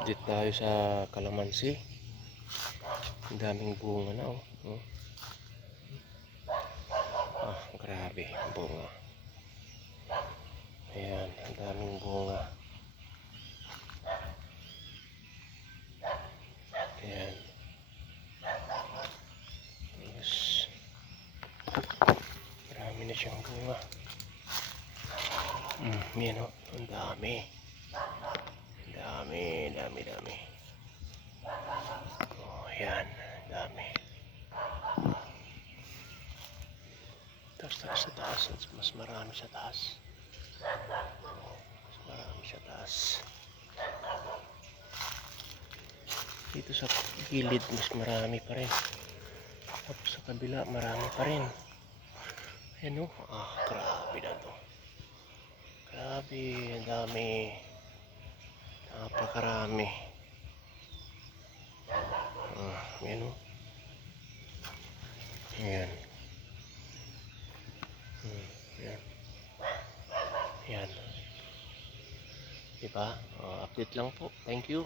Dito tayo sa kalamansi. Ang daming bunga na oh. Grabe ang bunga. Ayan, ang daming bunga. Ayan. Yes. Marami na siyang bunga. Yan oh, ang dami. Dami. Oh, ayan, ang dami. Taas sa taas, mas marami sa taas. Dito sa gilid mas marami pa rin. Tapos sa kabila marami pa rin. Ayan o, grabe na to. Grabe, ang dami. Napakarami. Ayan o. Ayan. Ayan. Diba? Update lang po. Thank you.